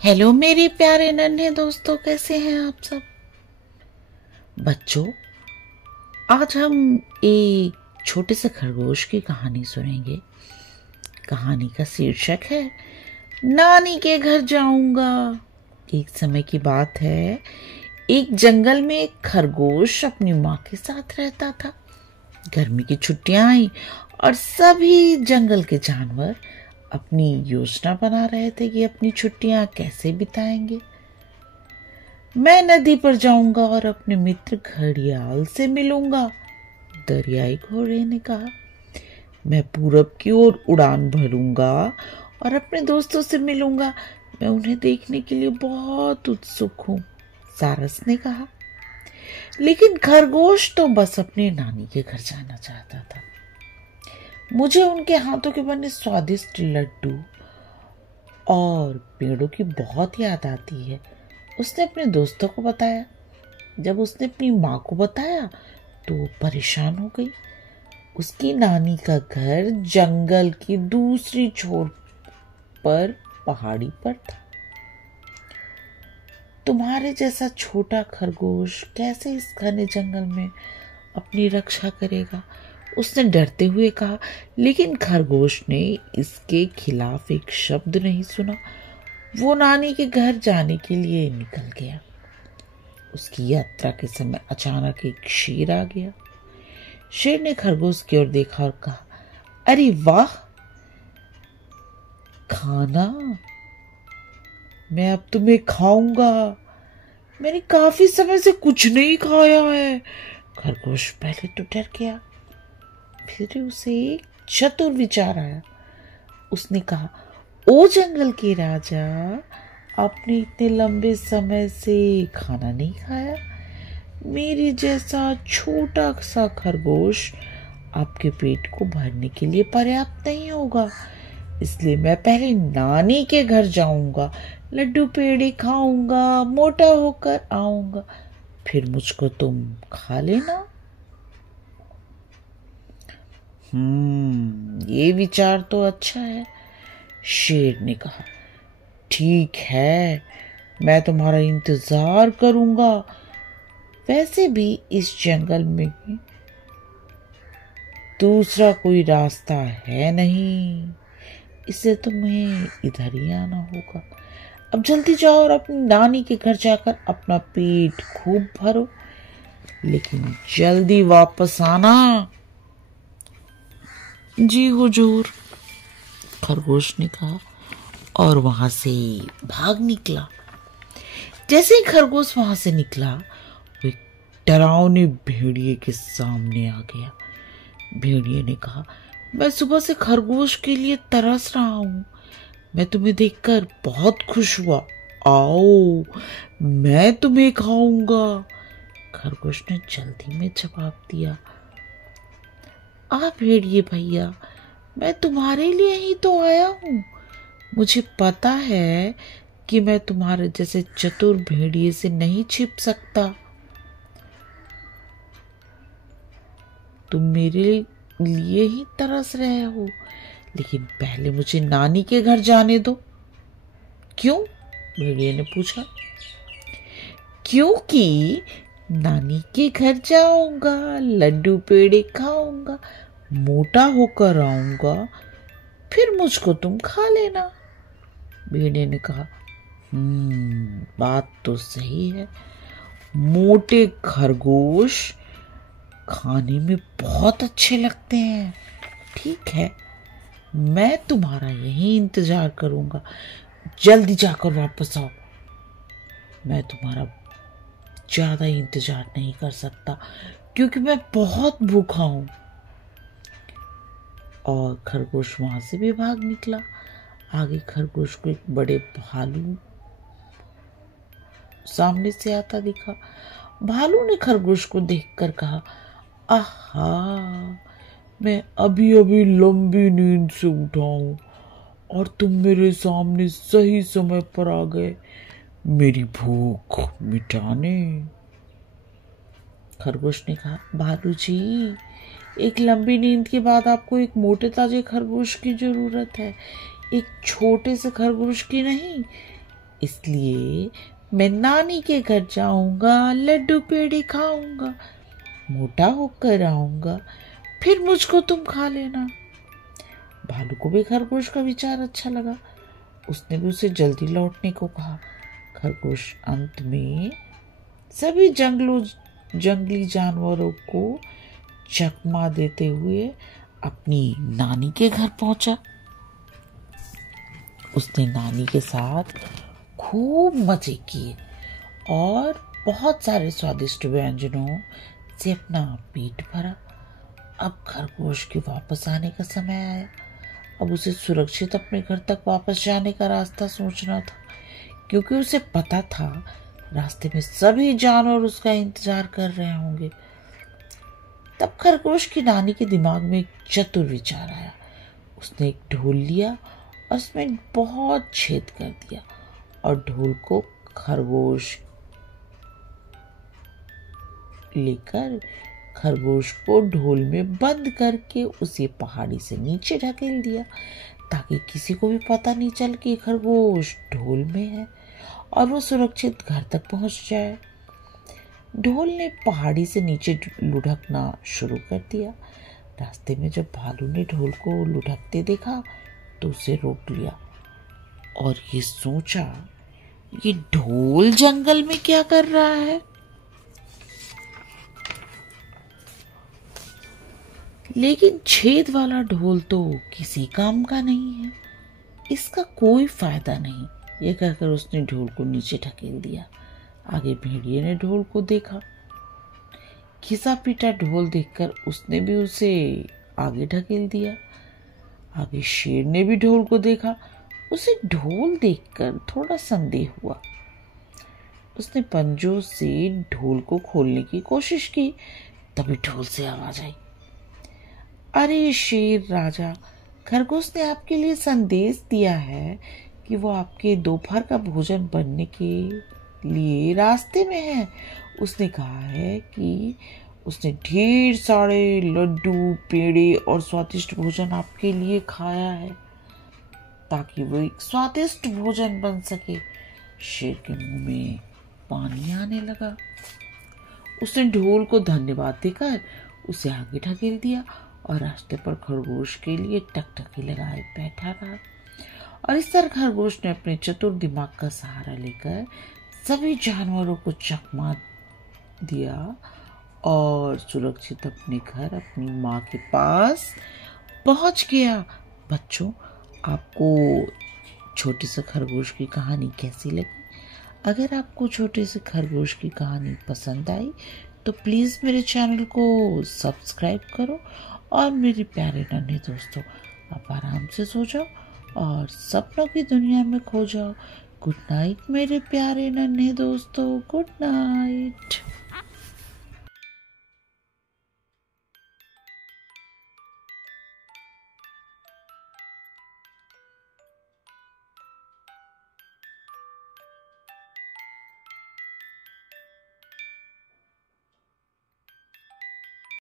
Hello मेरे प्यारे नन्हे दोस्तों, कैसे हैं आप सब बच्चों। आज हम एक छोटे से खरगोश की कहानी सुनेंगे। कहानी का शीर्षक है नानी के घर जाऊंगा। एक समय की बात है, एक जंगल में एक खरगोश अपनी माँ के साथ रहता था। गर्मी की छुट्टियां आई और सभी जंगल के जानवर अपनी योजना बना रहे थे कि अपनी छुट्टियां कैसे बिताएंगे। मैं नदी पर जाऊंगा और अपने मित्र घड़ियाल से मिलूंगा, दरियाई घोड़े ने कहा। मैं पूरब की ओर उड़ान भरूंगा और अपने दोस्तों से मिलूंगा। मैं उन्हें देखने के लिए बहुत उत्सुक हूं, सारस ने कहा। लेकिन खरगोश तो बस अपने नानी के घर जाना चाहता था। मुझे उनके हाथों के बने स्वादिष्ट लड्डू और पेड़ों की बहुत याद आती है, उसने अपने दोस्तों को बताया। जब उसने अपनी माँ को बताया तो वो परेशान हो गई। उसकी नानी का घर जंगल की दूसरी छोर पर पहाड़ी पर था। तुम्हारे जैसा छोटा खरगोश कैसे इस घने जंगल में अपनी रक्षा करेगा, उसने डरते हुए कहा। लेकिन खरगोश ने इसके खिलाफ एक शब्द नहीं सुना। वो नानी के घर जाने के लिए निकल गया। उसकी यात्रा के समय अचानक एक शेर आ गया। शेर ने खरगोश की ओर देखा और कहा, अरे वाह, खाना, मैं अब तुम्हें खाऊंगा। मैंने काफी समय से कुछ नहीं खाया है। खरगोश पहले तो डर गया, फिर उसे एक चतुर विचार आया। उसने कहा, ओ जंगल के राजा, आपने इतने लंबे समय से खाना नहीं खाया। मेरे जैसा छोटा सा खरगोश आपके पेट को भरने के लिए पर्याप्त नहीं होगा, इसलिए मैं पहले नानी के घर जाऊंगा, लड्डू पेड़े खाऊंगा, मोटा होकर आऊंगा, फिर मुझको तुम खा लेना। ये विचार तो अच्छा है, शेर ने कहा। ठीक है, मैं तुम्हारा इंतजार करूंगा। वैसे भी इस जंगल में दूसरा कोई रास्ता है नहीं, इससे तुम्हें इधर ही आना होगा। अब जल्दी जाओ और अपनी नानी के घर जाकर अपना पेट खूब भरो, लेकिन जल्दी वापस आना। जी हुजूर, खरगोश ने कहा और वहां से भाग निकला। जैसे ही खरगोश वहां से निकला, वो एक डरावने भेड़िए के सामने आ गया। भेड़िए ने कहा, मैं सुबह से खरगोश के लिए तरस रहा हूं। मैं तुम्हें देखकर बहुत खुश हुआ। आओ, मैं तुम्हें खाऊंगा। खरगोश ने जल्दी में जवाब दिया। भेड़िए भैया, मैं तुम्हारे लिए ही तो आया हूं। मुझे पता है कि मैं तुम्हारे जैसे चतुर भेड़िए से नहीं छिप सकता। तुम मेरे लिए ही तरस रहे हो, लेकिन पहले मुझे नानी के घर जाने दो। क्यों? भेड़िए ने पूछा। क्योंकि नानी के घर जाऊंगा, लड्डू पेड़े खाऊंगा, मोटा होकर आऊंगा, फिर मुझको तुम खा लेना। भेड़िए ने कहा, बात तो सही है। मोटे खरगोश खाने में बहुत अच्छे लगते हैं। ठीक है, मैं तुम्हारा यही इंतजार करूंगा। जल्दी जाकर वापस आओ। मैं तुम्हारा ज्यादा इंतजार नहीं कर सकता, क्योंकि मैं बहुत भूखा हूं। और खरगोश वहां से भी भाग निकला। आगे खरगोश को एक बड़े भालू सामने से आता दिखा। भालू ने खरगोश को देखकर कहा, आहा, मैं अभी अभी लंबी नींद से उठा हूं और तुम मेरे सामने सही समय पर आ गए मेरी भूख मिटाने। खरगोश ने कहा, भालू जी, एक लंबी नींद के बाद आपको एक मोटे ताजे खरगोश की जरूरत है, एक छोटे से खरगोश की नहीं। इसलिए मैं नानी के घर जाऊंगा, लड्डू पेड़े खाऊंगा, मोटा होकर आऊंगा, फिर मुझको तुम खा लेना। भालू को भी खरगोश का विचार अच्छा लगा। उसने भी उसे जल्दी लौटने को कहा। खरगोश अंत में सभी जंगली जानवरों को चकमा देते हुए अपनी नानी के घर पहुंचा। उसने नानी के साथ खूब मजे किए और बहुत सारे स्वादिष्ट व्यंजनों से अपना पेट भरा। अब खरगोश के वापस आने का समय आया। अब उसे सुरक्षित अपने घर तक वापस जाने का रास्ता सोचना था, क्योंकि उसे पता था रास्ते में सभी जानवर उसका इंतजार कर रहे होंगे। तब खरगोश की नानी के दिमाग में एक चतुर विचार आया। उसने एक ढोल लिया और उसमें बहुत छेद कर दिया और ढोल को खरगोश को ढोल में बंद करके उसे पहाड़ी से नीचे ढकेल दिया, ताकि किसी को भी पता नहीं चल कि खरगोश ढोल में है और वो सुरक्षित घर तक पहुंच जाए। ढोल ने पहाड़ी से नीचे लुढ़कना शुरू कर दिया। रास्ते में जब भालू ने ढोल को लुढ़कते देखा तो उसे रोक लिया और ये सोचा, ये ढोल जंगल में क्या कर रहा है। लेकिन छेद वाला ढोल तो किसी काम का नहीं है, इसका कोई फायदा नहीं, ये कहकर उसने ढोल को नीचे ढकेल दिया। आगे भेड़िए ने ढोल को देखा। घिसा पीटा ढोल देखकर उसने भी उसे आगे ढकेल दिया। आगे शेर ने भी ढोल को देखा। उसे ढोल देखकर थोड़ा संदेह हुआ। उसने पंजों से ढोल को खोलने की कोशिश की। तभी ढोल से आवाज आई, अरे शेर राजा, खरगोश ने आपके लिए संदेश दिया है कि वो आपके दोपहर का भोजन बनने के लिए रास्ते में है। उसने कहा है कि उसने ढेर सारे लड्डू पेड़े और स्वादिष्ट भोजन आपके लिए खाया है, ताकि वो एक स्वादिष्ट भोजन बन सके। शेर के मुंह में पानी आने लगा। उसने ढोल को धन्यवाद देकर उसे आगे ढकेल दिया और रास्ते पर खरगोश के लिए टकटकी लगाए बैठा रहा। और इस तरह खरगोश ने अपने चतुर दिमाग का सहारा लेकर सभी जानवरों को चकमा दिया और सुरक्षित अपने घर, अपनी माँ के पास पहुंच गया। बच्चों, आपको छोटे से खरगोश की कहानी कैसी लगी? अगर आपको छोटे से खरगोश की कहानी पसंद आई तो प्लीज़ मेरे चैनल को सब्सक्राइब करो और मेरे प्यारे नन्हे दोस्तों, आप आराम से सो जाओ और सपनों की दुनिया में खो जाओ। गुड नाइट मेरे प्यारे नन्हे दोस्तों, गुड नाइट।